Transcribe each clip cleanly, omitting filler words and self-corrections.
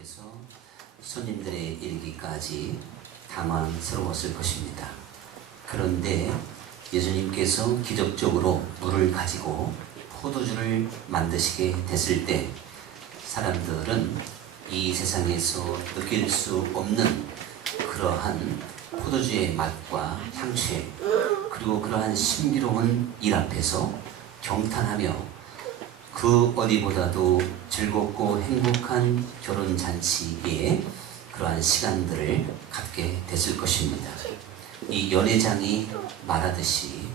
같아서 손님들의 이르기까지 당황스러웠을 것입니다. 그런데 예수님께서 기적적으로 물을 가지고 포도주를 만드시게 됐을 때 사람들은 이 세상에서 느낄 수 없는 그러한 포도주의 맛과 향취 그리고 그러한 신비로운 일 앞에서 경탄하며 그 어디보다도 즐겁고 행복한 결혼잔치에 그러한 시간들을 갖게 됐을 것입니다. 이 연회장이 말하듯이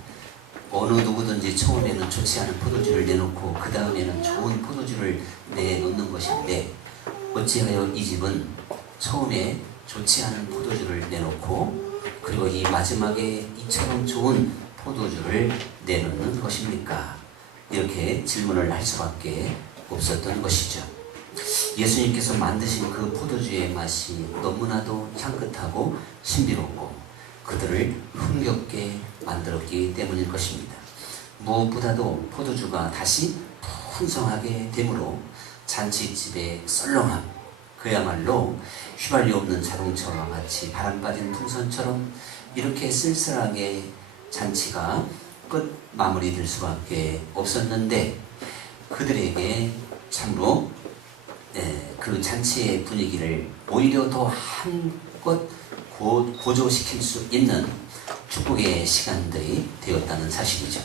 어느 누구든지 처음에는 좋지 않은 포도주를 내놓고 그 다음에는 좋은 포도주를 내놓는 것인데 어찌하여 이 집은 처음에 좋지 않은 포도주를 내놓고 그리고 이 마지막에 이처럼 좋은 포도주를 내놓는 것입니까? 이렇게 질문을 할 수밖에 없었던 것이죠. 예수님께서 만드신 그 포도주의 맛이 너무나도 향긋하고 신비롭고 그들을 흥겹게 만들었기 때문일 것입니다. 무엇보다도 포도주가 다시 풍성하게 되므로 잔치집의 썰렁함, 그야말로 휘발유 없는 자동차와 같이 바람 빠진 풍선처럼 이렇게 쓸쓸하게 잔치가 끝 마무리될 수밖에 없었는데 그들에게 참으로 그 잔치의 분위기를 오히려 더 한껏 고조시킬 수 있는 축복의 시간들이 되었다는 사실이죠.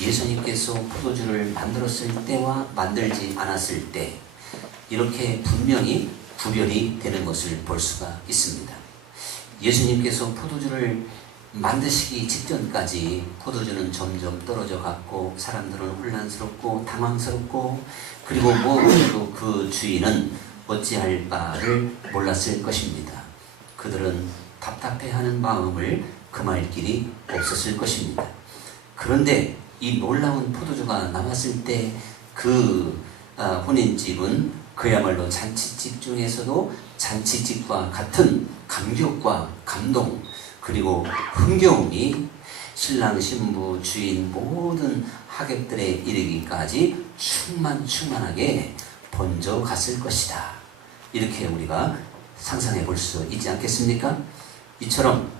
예수님께서 포도주를 만들었을 때와 만들지 않았을 때 이렇게 분명히 구별이 되는 것을 볼 수가 있습니다. 예수님께서 포도주를 만드시기 직전까지 포도주는 점점 떨어져 갔고 사람들은 혼란스럽고 당황스럽고 그리고 무엇보다도 그 주인은 어찌할 바를 몰랐을 것입니다. 그들은 답답해하는 마음을 금할 길이 없었을 것입니다. 그런데 이 놀라운 포도주가 남았을 때 그 혼인집은 그야말로 잔치집 중에서도 잔치집과 같은 감격과 감동 그리고 흥겨움이 신랑, 신부, 주인 모든 하객들에 이르기까지 충만하게 번져 갔을 것이다. 이렇게 우리가 상상해 볼 수 있지 않겠습니까? 이처럼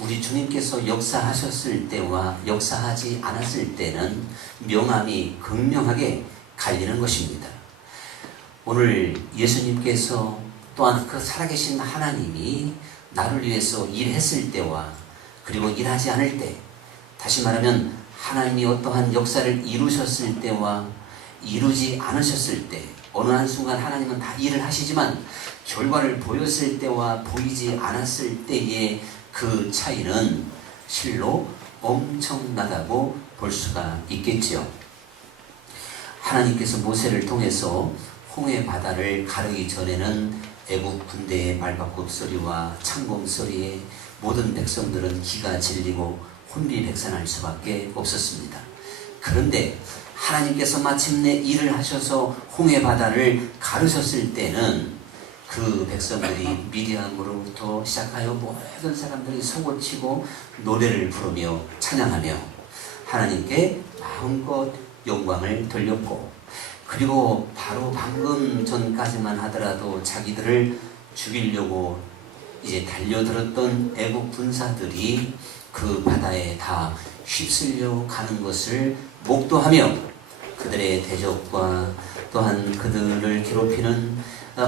우리 주님께서 역사하셨을 때와 역사하지 않았을 때는 명암이 극명하게 갈리는 것입니다. 오늘 예수님께서 또한 그 살아계신 하나님이 나를 위해서 일했을 때와 그리고 일하지 않을 때 다시 말하면 하나님이 어떠한 역사를 이루셨을 때와 이루지 않으셨을 때 어느 한순간 하나님은 다 일을 하시지만 결과를 보였을 때와 보이지 않았을 때의 그 차이는 실로 엄청나다고 볼 수가 있겠지요. 하나님께서 모세를 통해서 홍해 바다를 가르기 전에는 애국 군대의 말바꿈 소리와 창공 소리에 모든 백성들은 기가 질리고 혼비백산할 수밖에 없었습니다. 그런데 하나님께서 마침내 일을 하셔서 홍해 바다를 가르셨을 때는 그 백성들이 미디안으로부터 시작하여 모든 사람들이 서고치고 노래를 부르며 찬양하며 하나님께 마음껏 영광을 돌렸고 그리고 바로 방금 전까지만 하더라도 자기들을 죽이려고 이제 달려들었던 애국 군사들이 그 바다에 다 휩쓸려 가는 것을 목도하며 그들의 대적과 또한 그들을 괴롭히는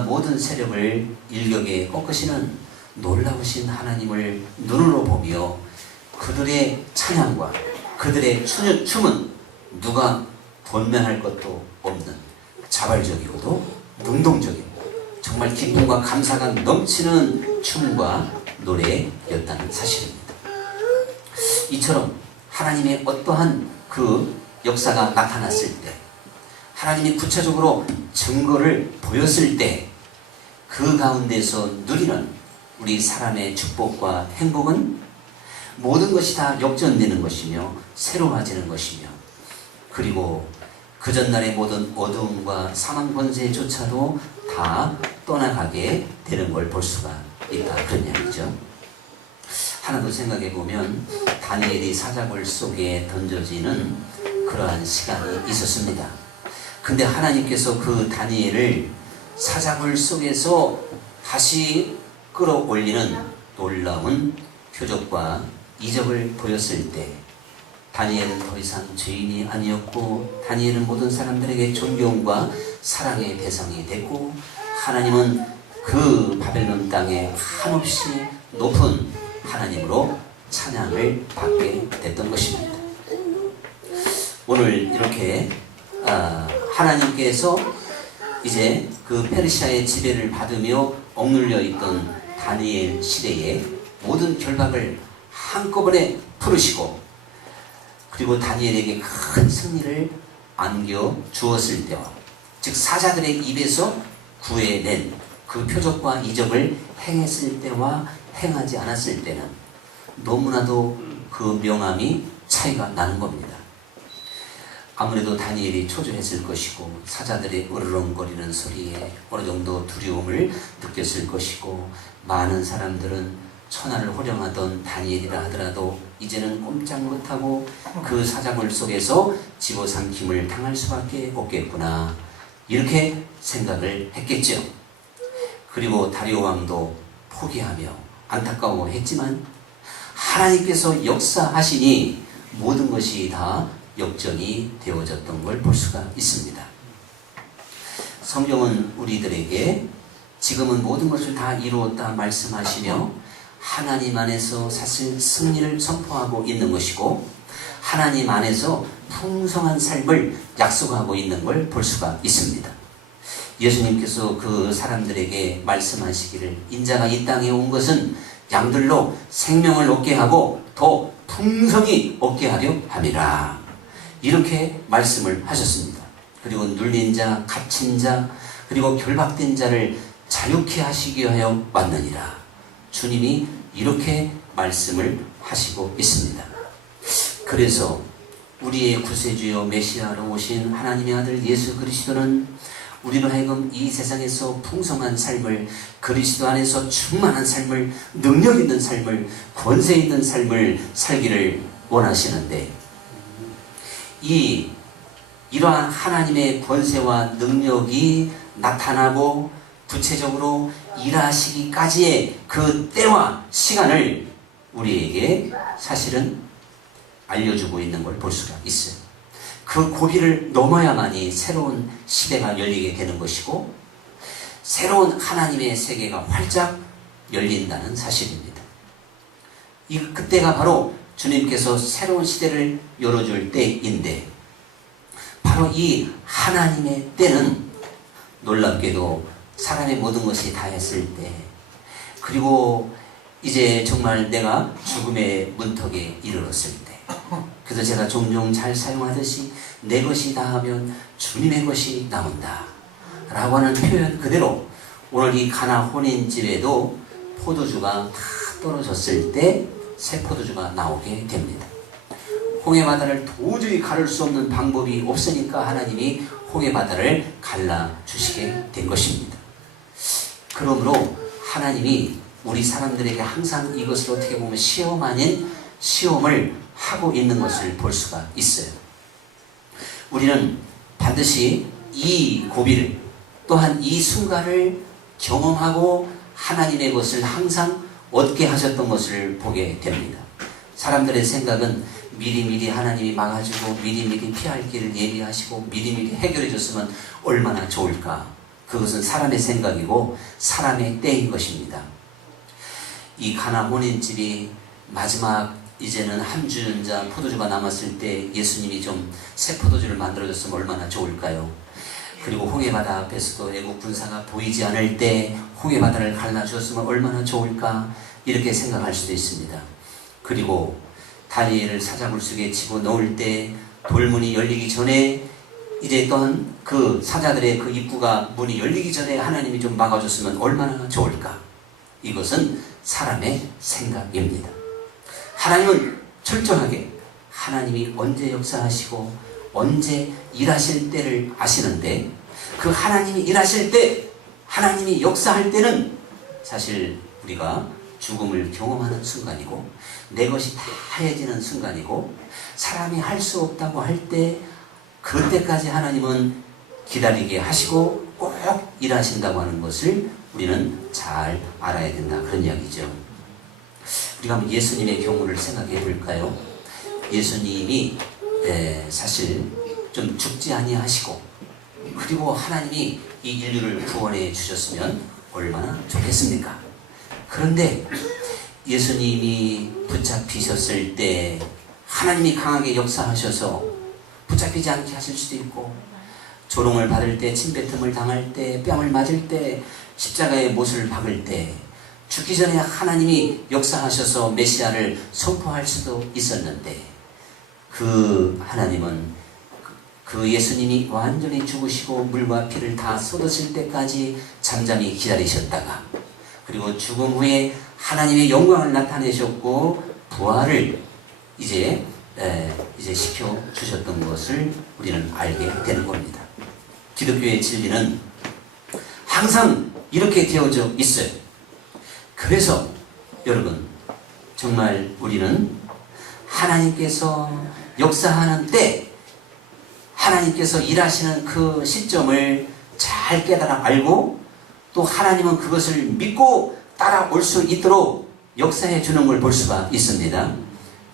모든 세력을 일격에 꺾으시는 놀라우신 하나님을 눈으로 보며 그들의 찬양과 그들의 춤은 누가 권면할 것도 없는 자발적이고도 능동적이고 정말 기쁨과 감사가 넘치는 춤과 노래였다는 사실입니다. 이처럼 하나님의 어떠한 그 역사가 나타났을 때 하나님이 구체적으로 증거를 보였을 때 그 가운데서 누리는 우리 사람의 축복과 행복은 모든 것이 다 역전되는 것이며 새로워지는 것이며 그리고 그 전날의 모든 어두움과 사망 권세조차도 다 떠나가게 되는 걸 볼 수가 있다. 그런 이야기죠. 하나 더 생각해 보면 다니엘이 사자굴 속에 던져지는 그러한 시간이 있었습니다. 근데 하나님께서 그 다니엘을 사자굴 속에서 다시 끌어올리는 놀라운 표적과 이적을 보였을 때 다니엘은 더 이상 죄인이 아니었고 다니엘은 모든 사람들에게 존경과 사랑의 대상이 됐고 하나님은 그 바벨론 땅에 한없이 높은 하나님으로 찬양을 받게 됐던 것입니다. 오늘 이렇게 하나님께서 이제 그 페르시아의 지배를 받으며 억눌려 있던 다니엘 시대에 모든 결박을 한꺼번에 풀으시고 그리고 다니엘에게 큰 승리를 안겨 주었을 때와 즉 사자들의 입에서 구해낸 그 표적과 이적을 행했을 때와 행하지 않았을 때는 너무나도 그 명암이 차이가 나는 겁니다. 아무래도 다니엘이 초조했을 것이고 사자들의 으르렁거리는 소리에 어느 정도 두려움을 느꼈을 것이고 많은 사람들은 천하를 호령하던 다니엘이라 하더라도 이제는 꼼짝 못하고 그 사자굴 속에서 집어삼킴을 당할 수밖에 없겠구나 이렇게 생각을 했겠죠. 그리고 다리오 왕도 포기하며 안타까워했지만 하나님께서 역사하시니 모든 것이 다 역전이 되어졌던 걸 볼 수가 있습니다. 성경은 우리들에게 지금은 모든 것을 다 이루었다 말씀하시며 하나님 안에서 사실 승리를 선포하고 있는 것이고 하나님 안에서 풍성한 삶을 약속하고 있는 걸 볼 수가 있습니다. 예수님께서 그 사람들에게 말씀하시기를 인자가 이 땅에 온 것은 양들로 생명을 얻게 하고 더 풍성히 얻게 하려 함이라 이렇게 말씀을 하셨습니다. 그리고 눌린 자, 갇힌 자, 그리고 결박된 자를 자유케 하시기 위하여 왔느니라. 주님이 이렇게 말씀을 하시고 있습니다. 그래서 우리의 구세주여 메시아로 오신 하나님의 아들 예수 그리스도는 우리로 하여금 이 세상에서 풍성한 삶을 그리스도 안에서 충만한 삶을 능력 있는 삶을 권세 있는 삶을 살기를 원하시는데 이러한 하나님의 권세와 능력이 나타나고 구체적으로 일하시기까지의 그 때와 시간을 우리에게 사실은 알려주고 있는 걸 볼 수가 있어요. 그 고비를 넘어야만이 새로운 시대가 열리게 되는 것이고 새로운 하나님의 세계가 활짝 열린다는 사실입니다. 그때가 바로 주님께서 새로운 시대를 열어줄 때인데 바로 이 하나님의 때는 놀랍게도 사람의 모든 것이 다 했을 때 그리고 이제 정말 내가 죽음의 문턱에 이르렀을 때 그래서 제가 종종 잘 사용하듯이 내 것이 다 하면 주님의 것이 나온다 라고 하는 표현 그대로 오늘 이 가나 혼인집에도 포도주가 다 떨어졌을 때 새 포도주가 나오게 됩니다. 홍해바다를 도저히 가를 수 없는 방법이 없으니까 하나님이 홍해바다를 갈라주시게 된 것입니다. 그러므로 하나님이 우리 사람들에게 항상 이것을 어떻게 보면 시험 아닌 시험을 하고 있는 것을 볼 수가 있어요. 우리는 반드시 이 고비를 또한 이 순간을 경험하고 하나님의 것을 항상 얻게 하셨던 것을 보게 됩니다. 사람들의 생각은 미리미리 하나님이 막아주고 미리미리 피할 길을 예비하시고 미리미리 해결해 줬으면 얼마나 좋을까. 그것은 사람의 생각이고 사람의 때인 것입니다. 이 가나 혼인집이 마지막 이제는 한 주전자 포도주가 남았을 때 예수님이 좀 새 포도주를 만들어줬으면 얼마나 좋을까요? 그리고 홍해바다 앞에서도 애국 군사가 보이지 않을 때 홍해바다를 갈라주었으면 얼마나 좋을까 이렇게 생각할 수도 있습니다. 그리고 다니엘을 사자굴 속에 집어넣을 때 돌문이 열리기 전에 이제 또한 그 사자들의 그 입구가 문이 열리기 전에 하나님이 좀 막아줬으면 얼마나 좋을까. 이것은 사람의 생각입니다. 하나님은 철저하게 하나님이 언제 역사하시고 언제 일하실 때를 아시는데 그 하나님이 일하실 때 하나님이 역사할 때는 사실 우리가 죽음을 경험하는 순간이고 내 것이 다 해지는 순간이고 사람이 할 수 없다고 할 때 그때까지 하나님은 기다리게 하시고 꼭 일하신다고 하는 것을 우리는 잘 알아야 된다. 그런 이야기죠. 우리가 한번 예수님의 경우를 생각해 볼까요? 예수님이 사실 좀 죽지 아니하시고 그리고 하나님이 이 인류를 구원해 주셨으면 얼마나 좋겠습니까? 그런데 예수님이 붙잡히셨을 때 하나님이 강하게 역사하셔서 붙잡히지 않게 하실 수도 있고, 조롱을 받을 때, 침뱉음을 당할 때, 뺨을 맞을 때, 십자가의 못을 박을 때 죽기 전에 하나님이 역사하셔서 메시아를 선포할 수도 있었는데, 그 하나님은 그 예수님이 완전히 죽으시고 물과 피를 다 쏟으실 때까지 잠잠히 기다리셨다가, 그리고 죽음 후에 하나님의 영광을 나타내셨고 부활을 이제 시켜 주셨던 것을 우리는 알게 되는 겁니다. 기독교의 진리는 항상 이렇게 되어져 있어요. 그래서 여러분, 정말 우리는 하나님께서 역사하는 때, 하나님께서 일하시는 그 시점을 잘 깨달아 알고, 또 하나님은 그것을 믿고 따라올 수 있도록 역사해 주는 걸 볼 수가 있습니다.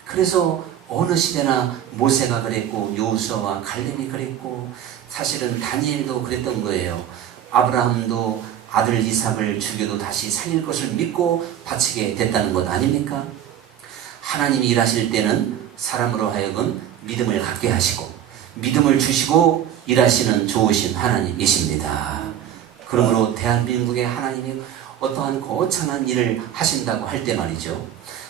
그래서 어느 시대나 모세가 그랬고, 여호수아와 갈렙이 그랬고, 사실은 다니엘도 그랬던 거예요. 아브라함도 아들 이삭을 죽여도 다시 살릴 것을 믿고 바치게 됐다는 것 아닙니까? 하나님이 일하실 때는 사람으로 하여금 믿음을 갖게 하시고 믿음을 주시고 일하시는 좋으신 하나님이십니다. 그러므로 대한민국의 하나님이 어떠한 거창한 일을 하신다고 할 때 말이죠,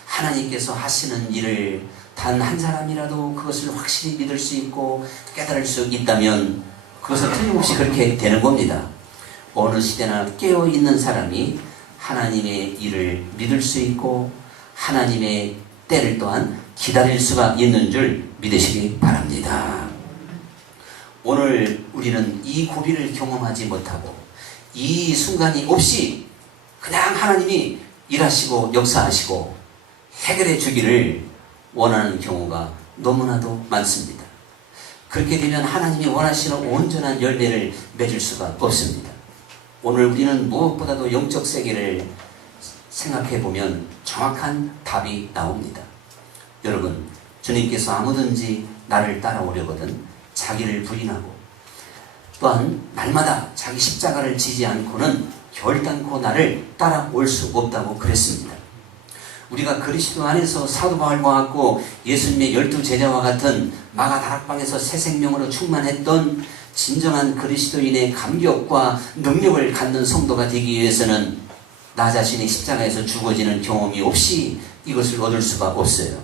하나님께서 하시는 일을 단 한 사람이라도 그것을 확실히 믿을 수 있고 깨달을 수 있다면 그것은 틀림없이 그렇게 되는 겁니다. 어느 시대나 깨어있는 사람이 하나님의 일을 믿을 수 있고 하나님의 때를 또한 기다릴 수가 있는 줄 믿으시기 바랍니다. 오늘 우리는 이 고비를 경험하지 못하고 이 순간이 없이 그냥 하나님이 일하시고 역사하시고 해결해 주기를 원하는 경우가 너무나도 많습니다. 그렇게 되면 하나님이 원하시는 온전한 열매를 맺을 수가 없습니다. 오늘 우리는 무엇보다도 영적 세계를 생각해 보면 정확한 답이 나옵니다. 여러분, 주님께서 아무든지 나를 따라오려거든 자기를 부인하고 또한 날마다 자기 십자가를 지지 않고는 결단코 나를 따라올 수 없다고 그랬습니다. 우리가 그리스도 안에서 사도 바울과 같고 예수님의 12제자와 같은 마가 다락방에서 새 생명으로 충만했던 진정한 그리스도인의 감격과 능력을 갖는 성도가 되기 위해서는 나 자신이 십자가에서 죽어지는 경험이 없이 이것을 얻을 수가 없어요.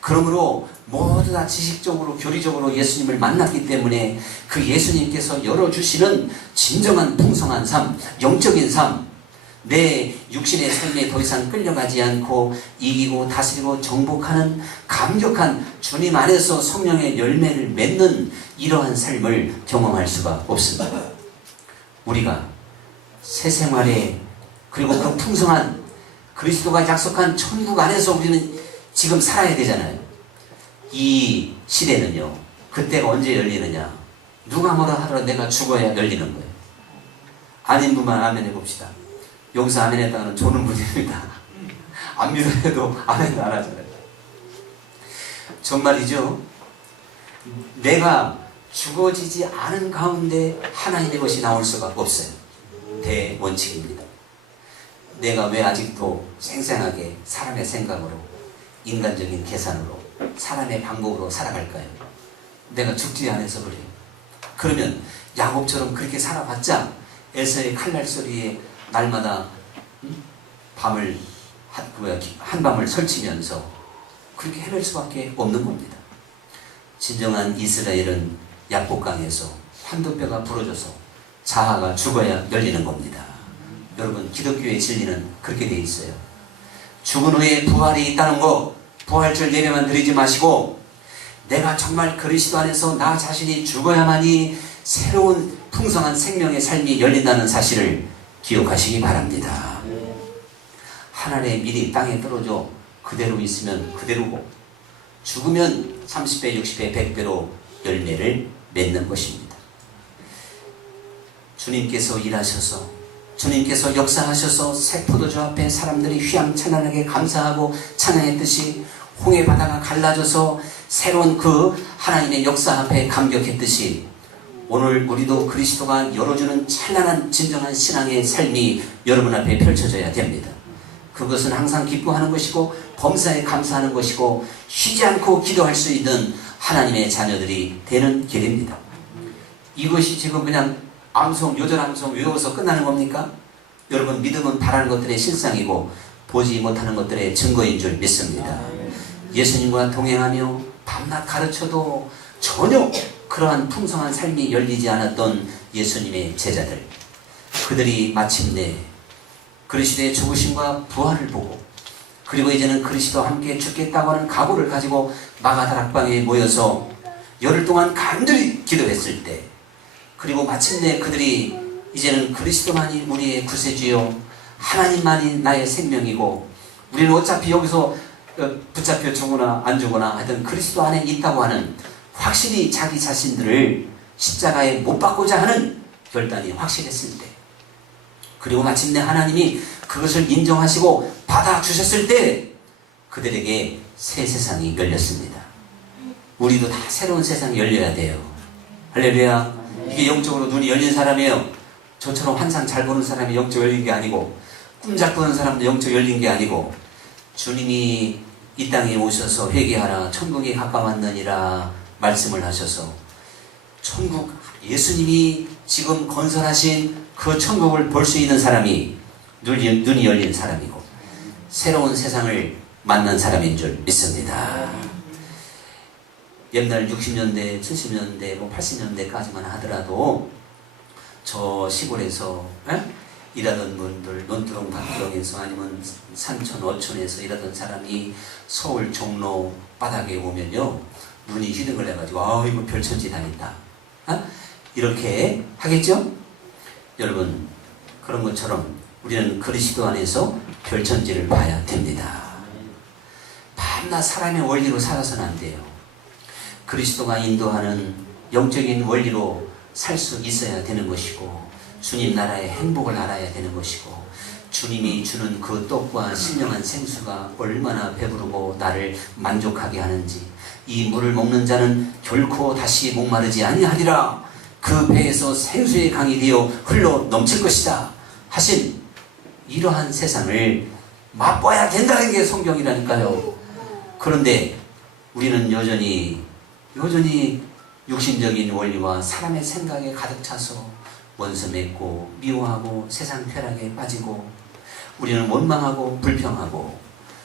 그러므로 모두 다 지식적으로 교리적으로 예수님을 만났기 때문에 그 예수님께서 열어주시는 진정한 풍성한 삶, 영적인 삶, 내 육신의 삶에 더 이상 끌려가지 않고 이기고 다스리고 정복하는 감격한 주님 안에서 성령의 열매를 맺는 이러한 삶을 경험할 수가 없습니다. 우리가 새 생활에 그리고 그 풍성한 그리스도가 약속한 천국 안에서 우리는 지금 살아야 되잖아요. 이 시대는요, 그때가 언제 열리느냐, 누가 뭐라 하더라도 내가 죽어야 열리는 거예요. 아닌 분만 아멘 해봅시다. 여기서 아멘 했다가는 조는 분입니다. 안 믿어도 아멘도 안 하잖아요. 정말이죠. 내가 죽어지지 않은 가운데 하나님의 것이 나올 수가 없어요. 대원칙입니다. 내가 왜 아직도 생생하게 사람의 생각으로, 인간적인 계산으로, 사람의 방법으로 살아갈까요? 내가 죽지 않아서 그래요. 그러면 야곱처럼 그렇게 살아봤자 에서의 칼날 소리에 날마다 한밤을 설치면서 그렇게 헤맬 수밖에 없는 겁니다. 진정한 이스라엘은 약복강에서 환도뼈가 부러져서 자아가 죽어야 열리는 겁니다. 여러분, 기독교의 진리는 그렇게 되어 있어요. 죽은 후에 부활이 있다는 거, 부활절 예배만 드리지 마시고 내가 정말 그리스도 안에서 나 자신이 죽어야만이 새로운 풍성한 생명의 삶이 열린다는 사실을 기억하시기 바랍니다. 하늘의 밀이 땅에 떨어져 그대로 있으면 그대로고 죽으면 30배, 60배, 100배로 열매를 맺는 것입니다. 주님께서 일하셔서 주님께서 역사하셔서 새 포도주 앞에 사람들이 휘황찬란하게 감사하고 찬양했듯이 홍해 바다가 갈라져서 새로운 그 하나님의 역사 앞에 감격했듯이 오늘 우리도 그리스도가 열어주는 찬란한 진정한 신앙의 삶이 여러분 앞에 펼쳐져야 됩니다. 그것은 항상 기뻐하는 것이고 범사에 감사하는 것이고 쉬지 않고 기도할 수 있는 하나님의 자녀들이 되는 길입니다. 이것이 지금 그냥 요절암송 외워서 끝나는 겁니까? 여러분, 믿음은 바라는 것들의 실상이고 보지 못하는 것들의 증거인 줄 믿습니다. 예수님과 동행하며 밤낮 가르쳐도 전혀 그러한 풍성한 삶이 열리지 않았던 예수님의 제자들, 그들이 마침내 그리스도의 죽으심과 부활을 보고 그리고 이제는 그리스도와 함께 죽겠다고 하는 각오를 가지고 마가다락방에 모여서 열흘 동안 간절히 기도했을 때, 그리고 마침내 그들이 이제는 그리스도만이 우리의 구세주요 하나님만이 나의 생명이고 우리는 어차피 여기서 붙잡혀 죽거나 안 죽거나 하여튼 그리스도 안에 있다고 하는 확실히 자기 자신들을 십자가에 못 박고자 하는 결단이 확실했을 때, 그리고 마침내 하나님이 그것을 인정하시고 받아주셨을 때 그들에게 새 세상이 열렸습니다. 우리도 다 새로운 세상이 열려야 돼요. 할렐루야. 이게 영적으로 눈이 열린 사람이에요. 저처럼 환상 잘 보는 사람이 영적 열린 게 아니고 꿈 잘 꾸는 사람도 영적 열린 게 아니고, 주님이 이 땅에 오셔서 회개하라 천국이 가까웠느니라 말씀을 하셔서 천국, 예수님이 지금 건설하신 그 천국을 볼 수 있는 사람이 눈이 열린 사람이고 새로운 세상을 만난 사람인 줄 믿습니다. 옛날 60년대, 70년대, 80년대까지만 하더라도 저 시골에서 일하던 분들, 논두렁 밭두렁에서 아니면 산천, 어촌에서 일하던 사람이 서울 종로 바닥에 오면요, 눈이 희등을 해가지고 이거 별천지 다닌다, 이렇게 하겠죠? 여러분, 그런 것처럼 우리는 그리스도 안에서 별천지를 봐야 됩니다. 밤낮 사람의 원리로 살아서는 안 돼요. 그리스도가 인도하는 영적인 원리로 살 수 있어야 되는 것이고, 주님 나라의 행복을 알아야 되는 것이고, 주님이 주는 그 떡과 신령한 생수가 얼마나 배부르고 나를 만족하게 하는지, 이 물을 먹는 자는 결코 다시 목마르지 아니하리라, 그 배에서 생수의 강이 되어 흘러 넘칠 것이다 하신 이러한 세상을 맛봐야 된다는 게 성경이라니까요. 그런데 우리는 여전히 육신적인 원리와 사람의 생각에 가득 차서 원수 맺고 미워하고 세상 쾌락에 빠지고 우리는 원망하고 불평하고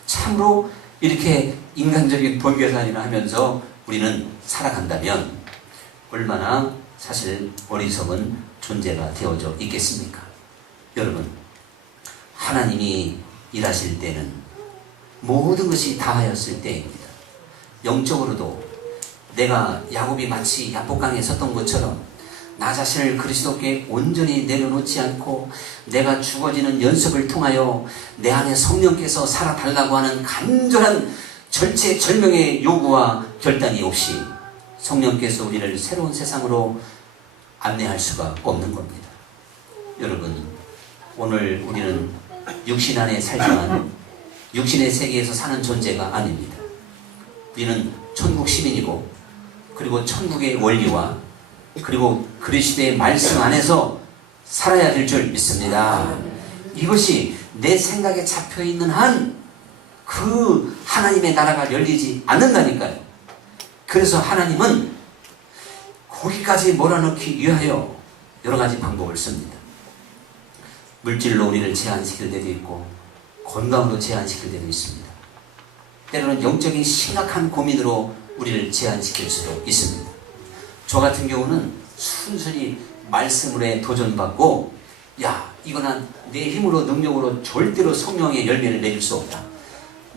참으로 이렇게 인간적인 번개살이나 하면서 우리는 살아간다면 얼마나 사실 어리석은 존재가 되어져 있겠습니까? 여러분, 하나님이 일하실 때는 모든 것이 다하였을 때입니다. 영적으로도 내가 야곱이 마치 야복강에 섰던 것처럼 나 자신을 그리스도께 온전히 내려놓지 않고 내가 죽어지는 연습을 통하여 내 안에 성령께서 살아달라고 하는 간절한 절체절명의 요구와 결단이 없이 성령께서 우리를 새로운 세상으로 안내할 수가 없는 겁니다. 여러분, 오늘 우리는 육신 안에 살지만 육신의 세계에서 사는 존재가 아닙니다. 우리는 천국 시민이고 그리고 천국의 원리와 그리고 그리스도의 말씀 안에서 살아야 될 줄 믿습니다. 이것이 내 생각에 잡혀있는 한 그 하나님의 나라가 열리지 않는다니까요. 그래서 하나님은 거기까지 몰아넣기 위하여 여러 가지 방법을 씁니다. 물질로 우리를 제한시킬 때도 있고 건강으로 제한시킬 때도 있습니다. 때로는 영적인 심각한 고민으로 우리를 제한시킬 수도 있습니다. 저 같은 경우는 순순히 말씀으로 도전받고 이거는 내 힘으로 능력으로 절대로 성령의 열매를 내줄 수 없다.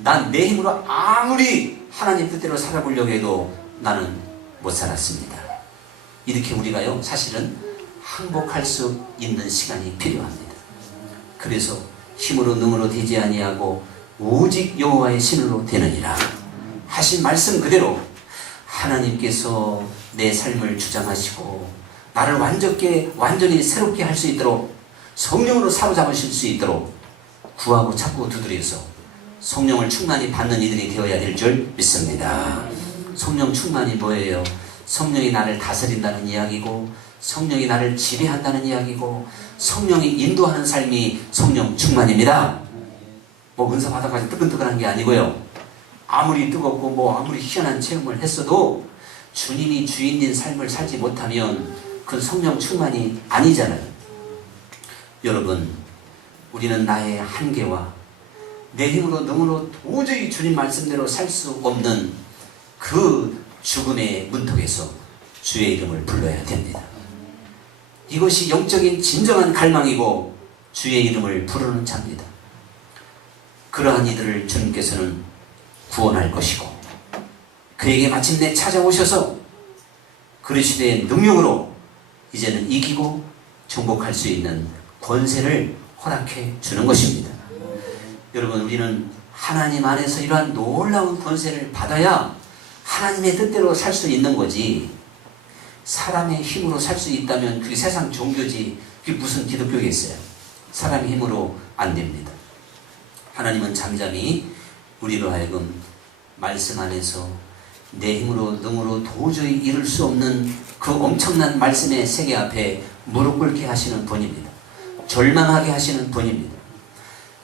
난 내 힘으로 아무리 하나님 뜻대로 살아보려고 해도 나는 못 살았습니다. 이렇게 우리가요 사실은 항복할 수 있는 시간이 필요합니다. 그래서 힘으로 능으로 되지 아니하고 오직 여호와의 신으로 되느니라 하신 말씀 그대로 하나님께서 내 삶을 주장하시고 나를 완전히 새롭게 할 수 있도록 성령으로 사로잡으실 수 있도록 구하고 찾고 두드려서 성령을 충만히 받는 이들이 되어야 될 줄 믿습니다. 성령 충만이 뭐예요? 성령이 나를 다스린다는 이야기고, 성령이 나를 지배한다는 이야기고, 성령이 인도하는 삶이 성령 충만입니다. 뭐 은사 받아가지고 뜨끈뜨끈한 게 아니고요. 아무리 뜨겁고 아무리 희한한 체험을 했어도 주님이 주인인 삶을 살지 못하면 그건 성령 충만이 아니잖아요. 여러분, 우리는 나의 한계와 내 힘으로 능으로 도저히 주님 말씀대로 살 수 없는 그 죽음의 문턱에서 주의 이름을 불러야 됩니다. 이것이 영적인 진정한 갈망이고 주의 이름을 부르는 자입니다. 그러한 이들을 주님께서는 구원할 것이고, 그에게 마침내 찾아오셔서 그리스도의 능력으로 이제는 이기고 정복할 수 있는 권세를 허락해 주는 것입니다. 여러분, 우리는 하나님 안에서 이러한 놀라운 권세를 받아야 하나님의 뜻대로 살 수 있는 거지, 사람의 힘으로 살 수 있다면 그게 세상 종교지, 그게 무슨 기독교겠어요. 사람의 힘으로 안 됩니다. 하나님은 잠잠히 우리로 하여금 말씀 안에서 내 힘으로 능으로 도저히 이룰 수 없는 그 엄청난 말씀의 세계 앞에 무릎 꿇게 하시는 분입니다. 절망하게 하시는 분입니다.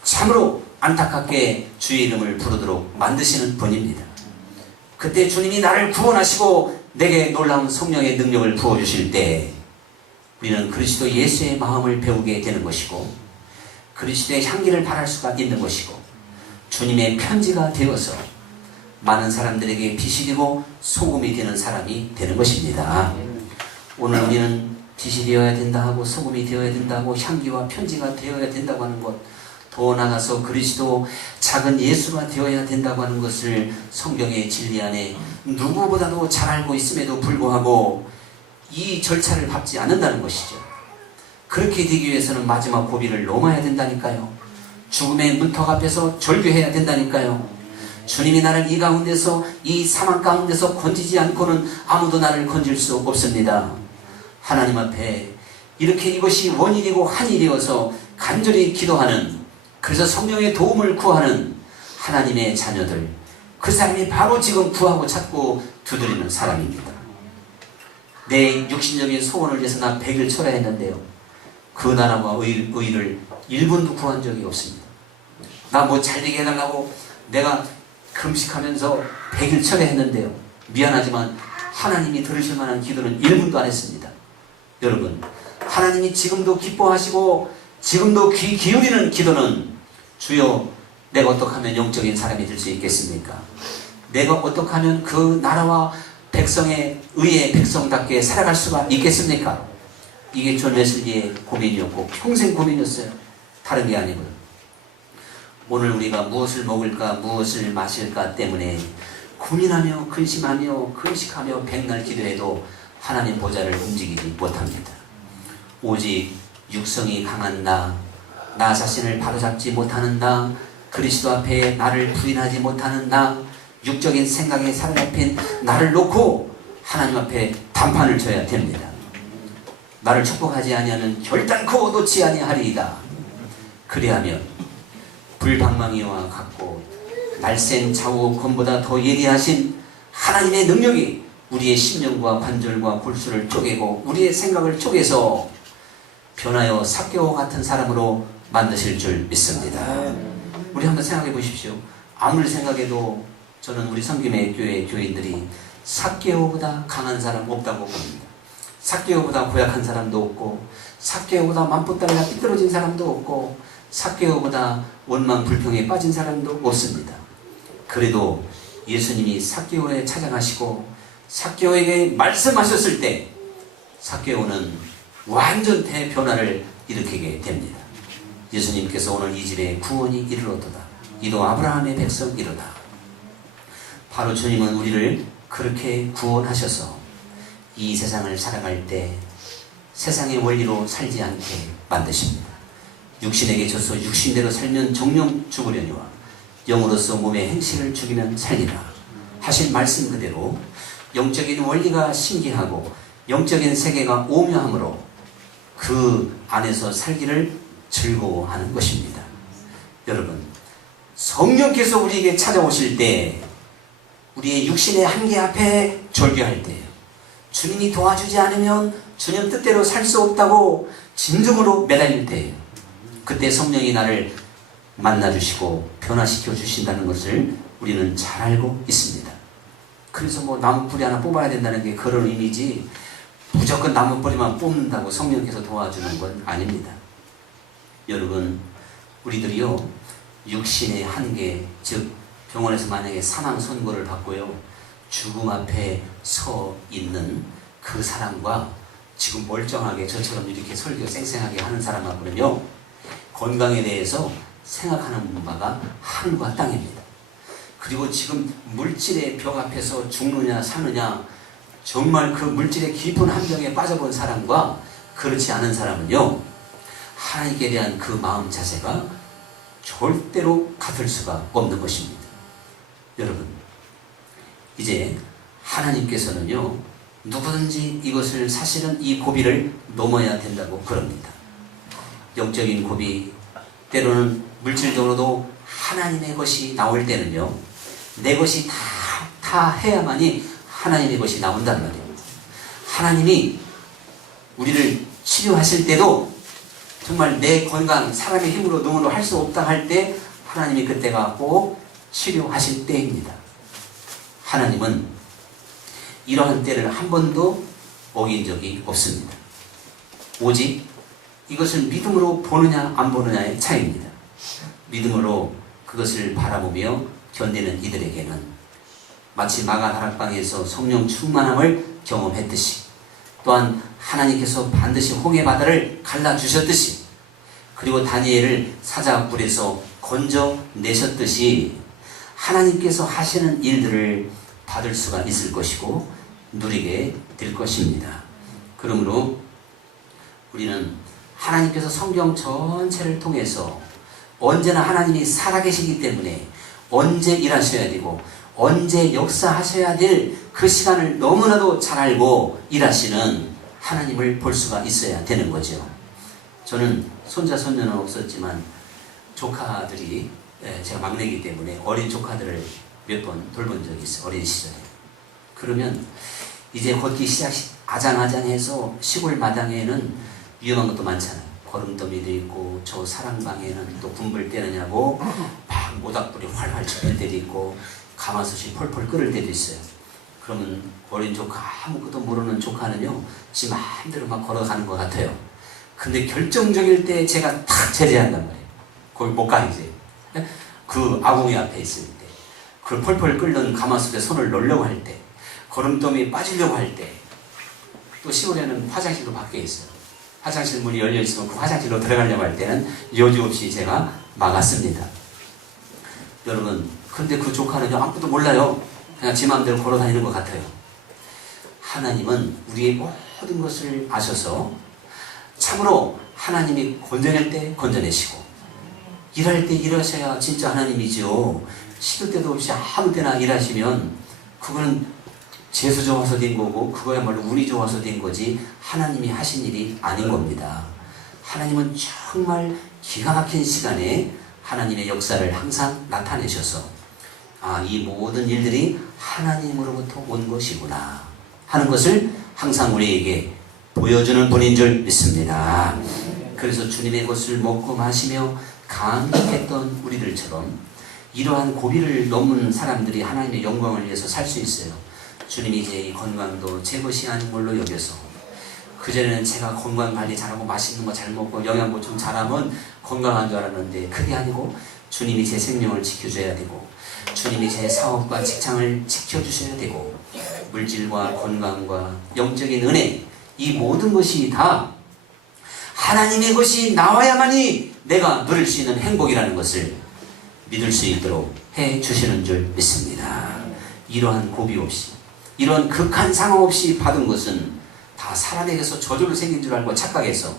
참으로 안타깝게 주의 이름을 부르도록 만드시는 분입니다. 그때 주님이 나를 구원하시고 내게 놀라운 성령의 능력을 부어주실 때 우리는 그리스도 예수의 마음을 배우게 되는 것이고, 그리스도의 향기를 발할 수가 있는 것이고, 주님의 편지가 되어서 많은 사람들에게 빛이 되고 소금이 되는 사람이 되는 것입니다. 오늘 우리는 빛이 되어야 된다 하고 소금이 되어야 된다 하고 향기와 편지가 되어야 된다고 하는 것, 더 나아가서 그리스도 작은 예수가 되어야 된다고 하는 것을 성경의 진리 안에 누구보다도 잘 알고 있음에도 불구하고 이 절차를 밟지 않는다는 것이죠. 그렇게 되기 위해서는 마지막 고비를 넘어야 된다니까요. 죽음의 문턱 앞에서 절규해야 된다니까요. 주님이 나를 이 가운데서, 이 사망 가운데서 건지지 않고는 아무도 나를 건질 수 없습니다. 하나님 앞에 이렇게 이것이 원인이고 한이 되어서 간절히 기도하는, 그래서 성령의 도움을 구하는 하나님의 자녀들, 그 사람이 바로 지금 구하고 찾고 두드리는 사람입니다. 내 육신적인 소원을 위해서 나 100일 철야했는데요, 그 나라와 의를 1분도 구한 적이 없습니다. 나 뭐 잘되게 해달라고 내가 금식하면서 100일 철야했는데요, 미안하지만 하나님이 들으실 만한 기도는 1분도 안 했습니다. 여러분, 하나님이 지금도 기뻐하시고 지금도 귀 기울이는 기도는, 주여 내가 어떻게 하면 영적인 사람이 될 수 있겠습니까? 내가 어떻게 하면 그 나라와 백성의 의의 백성답게 살아갈 수가 있겠습니까? 이게 존 웨슬리의 고민이었고 평생 고민이었어요. 다른 게 아니고요. 오늘 우리가 무엇을 먹을까 무엇을 마실까 때문에 고민하며 근심하며 금식하며 백날 기도해도 하나님 보좌를 움직이지 못합니다. 오직 육성이 강한 나 자신을 바로잡지 못하는 나, 그리스도 앞에 나를 부인하지 못하는 나, 육적인 생각에 사로잡힌 나를 놓고 하나님 앞에 단판을 쳐야 됩니다. 나를 축복하지 아니하면 결단코 놓지 아니하리이다. 그리하면 불방망이와 같고 날쌘 좌우검보다 더 예리하신 하나님의 능력이 우리의 심령과 관절과 골수를 쪼개고 우리의 생각을 쪼개서 변하여 삭개오 같은 사람으로 만드실 줄 믿습니다. 우리 한번 생각해 보십시오. 아무리 생각해도 저는 우리 성김의 교회 교인들이 삭개오보다 강한 사람 없다고 봅니다. 삭개오보다 고약한 사람도 없고, 삭개오보다 만포따리가 삐뚤어진 사람도 없고, 삭개오보다 원망 불평에 빠진 사람도 없습니다. 그래도 예수님이 삭개오에 찾아가시고 삭개오에게 말씀하셨을 때 삭개오는 완전 대변화를 일으키게 됩니다. 예수님께서 오늘 이 집에 구원이 이르렀도다. 이도 아브라함의 백성이로다. 바로 주님은 우리를 그렇게 구원하셔서 이 세상을 살아갈 때 세상의 원리로 살지 않게 만드십니다. 육신에게 져서 육신대로 살면 정령 죽으려니와 영으로서 몸의 행실을 죽이면 살리라 하신 말씀 그대로 영적인 원리가 신기하고 영적인 세계가 오묘함으로 그 안에서 살기를 즐거워하는 것입니다. 여러분, 성령께서 우리에게 찾아오실 때 우리의 육신의 한계 앞에 절규할 때예요. 주님이 도와주지 않으면 주님 뜻대로 살 수 없다고 진정으로 매달릴 때예요. 그때 성령이 나를 만나주시고 변화시켜 주신다는 것을 우리는 잘 알고 있습니다. 그래서 뭐 나무뿌리 하나 뽑아야 된다는 게 그런 의미지 무조건 나무뿌리만 뽑는다고 성령께서 도와주는 건 아닙니다. 여러분, 우리들이요, 육신의 한계, 즉 병원에서 만약에 사망 선고를 받고요, 죽음 앞에 서 있는 그 사람과 지금 멀쩡하게 저처럼 이렇게 설교 쌩쌩하게 하는 사람하고는요, 건강에 대해서 생각하는 바가 하늘과 땅입니다. 그리고 지금 물질의 벽 앞에서 죽느냐 사느냐, 정말 그 물질의 깊은 함정에 빠져본 사람과 그렇지 않은 사람은요, 하나님께 대한 그 마음 자세가 절대로 같을 수가 없는 것입니다. 여러분, 이제 하나님께서는요, 누구든지 이것을 사실은 이 고비를 넘어야 된다고 그럽니다. 영적인 고비, 때로는 물질적으로도 하나님의 것이 나올 때는요, 내 것이 다 해야만이 하나님의 것이 나온단 말이에요. 하나님이 우리를 치료하실 때도 정말 내 건강, 사람의 힘으로 능으로 할 수 없다 할 때 하나님이 그때가 꼭 치료하실 때입니다. 하나님은 이러한 때를 한 번도 어긴 적이 없습니다. 오직 이것을 믿음으로 보느냐 안 보느냐의 차이입니다. 믿음으로 그것을 바라보며 견디는 이들에게는 마치 마가 다락방에서 성령 충만함을 경험했듯이, 또한 하나님께서 반드시 홍해 바다를 갈라주셨듯이, 그리고 다니엘을 사자굴에서 건져내셨듯이 하나님께서 하시는 일들을 받을 수가 있을 것이고 누리게 될 것입니다. 그러므로 우리는 하나님께서 성경 전체를 통해서 언제나 하나님이 살아계시기 때문에 언제 일하셔야 되고 언제 역사하셔야 될 그 시간을 너무나도 잘 알고 일하시는 하나님을 볼 수가 있어야 되는 거죠. 저는 손자 손녀는 없었지만 조카들이, 제가 막내이기 때문에 어린 조카들을 몇 번 돌본 적이 있어요. 어린 시절에. 그러면 이제 걷기 아장아장해서 시골 마당에는 위험한 것도 많잖아요. 거름더미도 있고, 저 사랑방에는 또 군불 떼느냐고 막 모닥불이 활활 칠 때도 있고, 가마솥이 펄펄 끓을 때도 있어요. 그러면 어린 조카, 아무것도 모르는 조카는요, 지 마음대로 막 걸어가는 것 같아요. 근데 결정적일 때 제가 탁 제재한단 말이에요. 거기 못 가겠어요. 그 아궁이 앞에 있을 때, 그 펄펄 끓는 가마솥에 손을 넣으려고 할 때, 거름더미 빠지려고 할 때, 또 시골에는 화장실도 밖에 있어요. 화장실 문이 열려 있으면 그 화장실로 들어가려고 할 때는 여지없이 제가 막았습니다. 여러분, 근데 그 조카는요, 아무것도 몰라요. 그냥 지 마음대로 걸어 다니는 것 같아요. 하나님은 우리의 모든 것을 아셔서 참으로 하나님이 건져낼 때 건져내시고, 일할 때 일하셔야 진짜 하나님이죠. 시도 때도 없이 아무 때나 일하시면 그거는 재수 좋아서 된 거고, 그거야말로 운이 좋아서 된 거지 하나님이 하신 일이 아닌 겁니다. 하나님은 정말 기가 막힌 시간에 하나님의 역사를 항상 나타내셔서, 이 모든 일들이 하나님으로부터 온 것이구나 하는 것을 항상 우리에게 보여주는 분인 줄 믿습니다. 그래서 주님의 것을 먹고 마시며 감격했던 우리들처럼 이러한 고비를 넘은 사람들이 하나님의 영광을 위해서 살 수 있어요. 주님이 이제 이 건강도 제 것이 아닌 걸로 여겨서, 그전에는 제가 건강관리 잘하고 맛있는 거 잘 먹고 영양보충 잘하면 건강한 줄 알았는데 그게 아니고, 주님이 제 생명을 지켜줘야 되고, 주님이 제 사업과 직장을 지켜주셔야 되고, 물질과 건강과 영적인 은혜, 이 모든 것이 다 하나님의 것이 나와야만이 내가 누릴 수 있는 행복이라는 것을 믿을 수 있도록 해주시는 줄 믿습니다. 이러한 고비 없이, 이런 극한 상황 없이 받은 것은 다 사람에게서 저절로 생긴 줄 알고 착각해서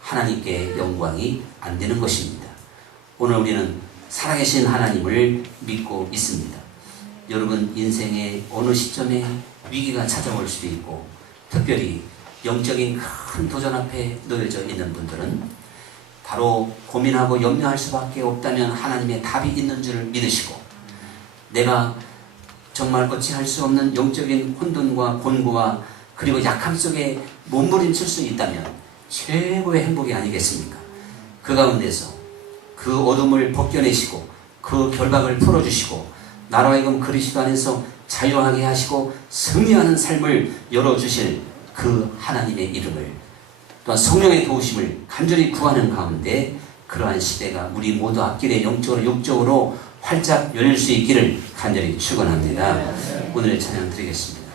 하나님께 영광이 안 되는 것입니다. 오늘 우리는 살아계신 하나님을 믿고 있습니다. 여러분, 인생의 어느 시점에 위기가 찾아올 수도 있고 특별히 영적인 큰 도전 앞에 놓여져 있는 분들은 바로 고민하고 염려할 수밖에 없다면 하나님의 답이 있는 줄 믿으시고, 내가 정말 어찌할 수 없는 영적인 혼돈과 곤고와 그리고 약함 속에 몸부림칠 수 있다면 최고의 행복이 아니겠습니까? 그 가운데서 그 어둠을 벗겨내시고 그 결박을 풀어주시고 나로 하여금 그리스도 안에서 자유하게 하시고 승리하는 삶을 열어주실 그 하나님의 이름을, 또한 성령의 도우심을 간절히 구하는 가운데 그러한 시대가 우리 모두 앞길에 영적으로 육적으로 활짝 열릴 수 있기를 간절히 축원합니다. 오늘의 찬양 드리겠습니다.